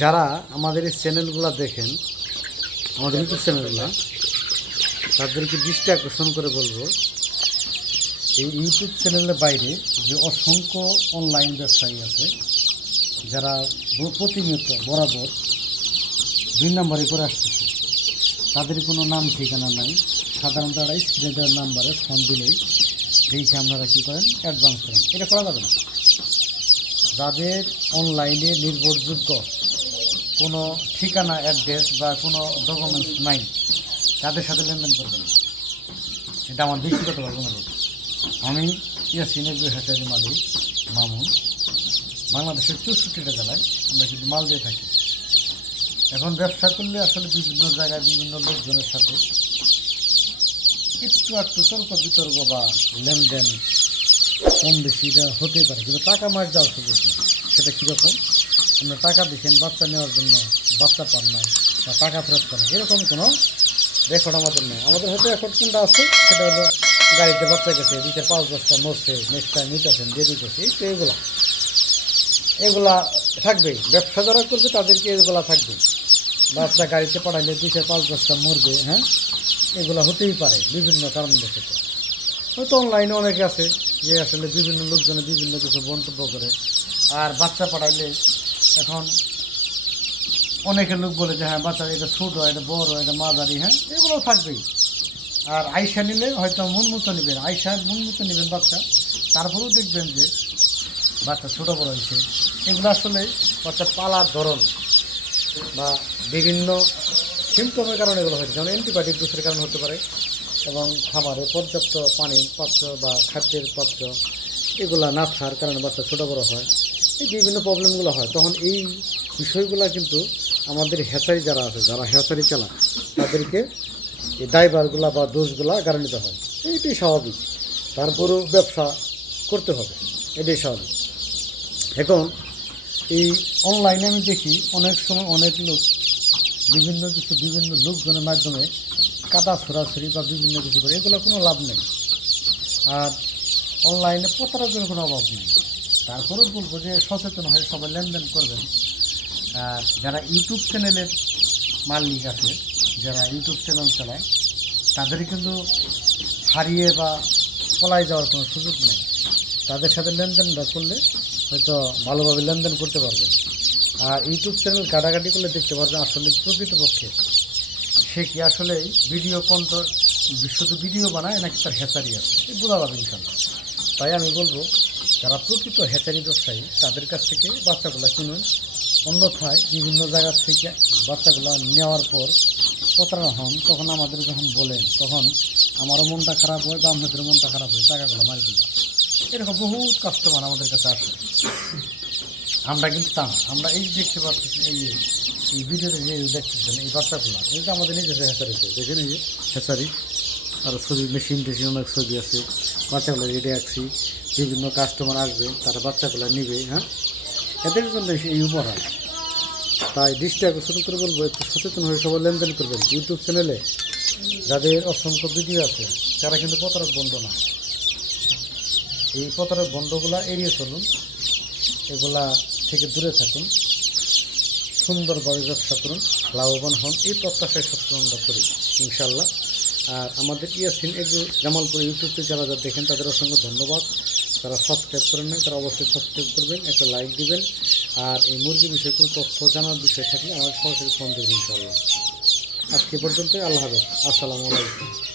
যারা আমাদের এই চ্যানেলগুলো দেখেন, আমাদের ইউটিউব চ্যানেলগুলো, তাদেরকে দৃষ্টি আকর্ষণ করে বলব, এই ইউটিউব চ্যানেলের বাইরে যে অসংখ্য অনলাইন ব্যবসায়ী আছে, যারা প্রতিনিয়ত বরাবর দুই নম্বরে করে আসতেছে। তাদের কোনো নাম ঠিকানা নাই। সাধারণত স্ক্রিনে দেওয়ার নাম্বারে ফোন দিলেই দেখে আপনারা কী করেন? অ্যাডভান্স করেন এটা করা যাবে না। যাদের অনলাইনে নির্ভরযোগ্য কোনো ঠিকানা অ্যাড্রেস বা কোনো ডকুমেন্টস নাই। তাদের সাথে লেনদেন করবেন না। এটা আমার ব্যক্তিগতভাবে অনুরোধ। আমি ইয়াসিনের হাটারি মালিক, মামুন। বাংলাদেশের চৌষট্টিটা জেলায় আমরা কিন্তু মাল দিয়ে থাকি। এখন ব্যবসা করলে আসলে বিভিন্ন জায়গায় বিভিন্ন লোকজনের সাথে একটু একটু তর্ক বিতর্ক বা লেনদেন কম বেশি হতেই পারে, কিন্তু টাকা মার যাওয়ার সুযোগ সেটা কীরকম? আমরা টাকা দিচ্ছেন বাচ্চা নেওয়ার জন্য বাচ্চা পান নাই বা টাকা ফেরত পান এরকম কোনো রেকর্ড আমাদের নেই। আমাদের হয়তো রেকর্ড কোনটা আছে, সেটা হলো গাড়িতে বাচ্চা গেছে দিতে পাঁচ দশটা মরছে নেক্সট টাইম নিতেছেন, দিয়ে দিতেছে এই তো এগুলা। এগুলা থাকবেই। ব্যবসা যারা করবে তাদেরকে এগুলা থাকবে। বাচ্চা গাড়িতে পাঠাইলে দুই চার পাঁচ দশটা মরবে হ্যাঁ? এগুলা হতেই পারে বিভিন্ন কারণ দেখে হয়তো অনলাইনে অনেকে আছে যে আসলে বিভিন্ন লোকজনে বিভিন্ন কিছু মন্তব্য করে। আর বাচ্চা পাঠাইলে এখন অনেকে লোক বলে যে হ্যাঁ বাচ্চা এটা ছোটো, এটা বড়, এটা মাঝারি হ্যাঁ? এগুলো থাকবেই। আর আয়সা নিলে হয়তো মতো নেবেন আয়সা মতো নেবেন বাচ্চা। তারপরেও দেখবেন যে, বাচ্চা ছোটো বড় হয়েছে। এগুলো আসলে বাচ্চা পালার ধরন বা বিভিন্ন সিমটমের কারণে এগুলো হয়েছে। যেমন অ্যান্টিবায়োটিক ডোজের কারণে হতে পারে এবং খাবারে পর্যাপ্ত পানির পাত্র বা খাদ্যের পাত্র, এগুলা না থাকার কারণে বাচ্চা ছোটো বড় হয়। এই বিভিন্ন প্রবলেমগুলো হয়, তখন এই বিষয়গুলো কিন্তু আমাদের হ্যাচারি যারা আছে, যারা হ্যাচারি চালায়, তাদেরকে এই দায়ভারগুলা বা দোষগুলা গাড়ি নিতে হয়। এইটাই স্বাভাবিক। তারপরেও ব্যবসা করতে হবে, এটাই স্বাভাবিক। এখন এই অনলাইনে আমি দেখি অনেক সময় অনেক লোক বিভিন্ন কিছু, বিভিন্ন লোকজনের মাধ্যমে কাদা ছড়াছড়ি বা বিভিন্ন কিছু করে, এগুলো কোনো লাভ নেই। আর অনলাইনে প্রতারকের কোনো অভাব নেই। তারপরেও বলব যে সচেতন হয়ে সবাই লেনদেন করবেন। আর যারা ইউটিউব চ্যানেলের মালিক আছে, যারা ইউটিউব চ্যানেল চালায় তাদের কিন্তু হারিয়ে বা পলাই যাওয়ার কোনো সুযোগ নেই। তাদের সাথে লেনদেনটা করলে হয়তো ভালোভাবে লেনদেন করতে পারবেন আর ইউটিউব চ্যানেল কাটাকাটি করলে দেখতে পারবেন আসলে প্রকৃতপক্ষে সে কি আসলে ভিডিও কন্ট শুধু ভিডিও বানায় নাকি তার হ্যাচারি আছে? বোঝা যাবে ইনশাল্লাহ। তাই আমি বলব যারা প্রকৃত হ্যাচারি ব্যবসায়ী, তাদের কাছ থেকে বাচ্চাগুলো কিনুন। অন্যথায় বিভিন্ন জায়গার থেকে বাচ্চাগুলো নেওয়ার পর প্রতারণা হন। তখন আমাদের যখন বলেন, তখন আমারও মনটা খারাপ হয় বা আপনাদের মনটা খারাপ হয়, টাকাগুলো মারি দিল। এরকম বহুত কাস্টমার আমাদের কাছে আসে। আমরা কিন্তু তা আমরা এই দেখতে পাচ্ছি, এই এই ভিডিওতে যে দেখতেছেন এই বাচ্চাগুলো এটা আমাদের নিজস্ব হ্যাচারিতে দেখেন এই যে হ্যাচারি আর ছবি মেশিন টেশিন অনেক ছবি আছে। বাচ্চাগুলো রেডি রাখছি বিভিন্ন কাস্টমার আসবে, তারা বাচ্চাগুলো নিবে হ্যাঁ? এদের জন্য এই উপহার। তাই দৃষ্টি আকর্ষণ করে বলব, একটু সচেতন হয়ে সবাই লেনদেন করবেন। ইউটিউব চ্যানেলে যাদের অসংখ্য ভিডিও আছে, তারা কিন্তু প্রতারক বন্ধ না। এই প্রতারক বন্ধগুলা এড়িয়ে চলুন, এগুলা থেকে দূরে থাকুন সুন্দরভাবে ব্যবসা করুন, লাভবান হন, এই প্রত্যাশায় সবসময় আমরা করি ইনশাল্লাহ আর আমাদের ইয়াসিন এগু জামালপুর ইউটিউবে যারা যারা দেখেন, তাদের অসংখ্য ধন্যবাদ। তারা সাবস্ক্রাইব করেন নাই, তারা অবশ্যই সাবস্ক্রাইব করবেন, একটা লাইক দিবেন। আর এই মুরগি বিষয়ে কোনো তথ্য জানার বিষয় থাকলে আমার সরাসরি ফোন দেবেন ইনশাল্লাহ আজকে পর্যন্ত আল্লাহ হাফেজ। আসসালামু আলাইকুম।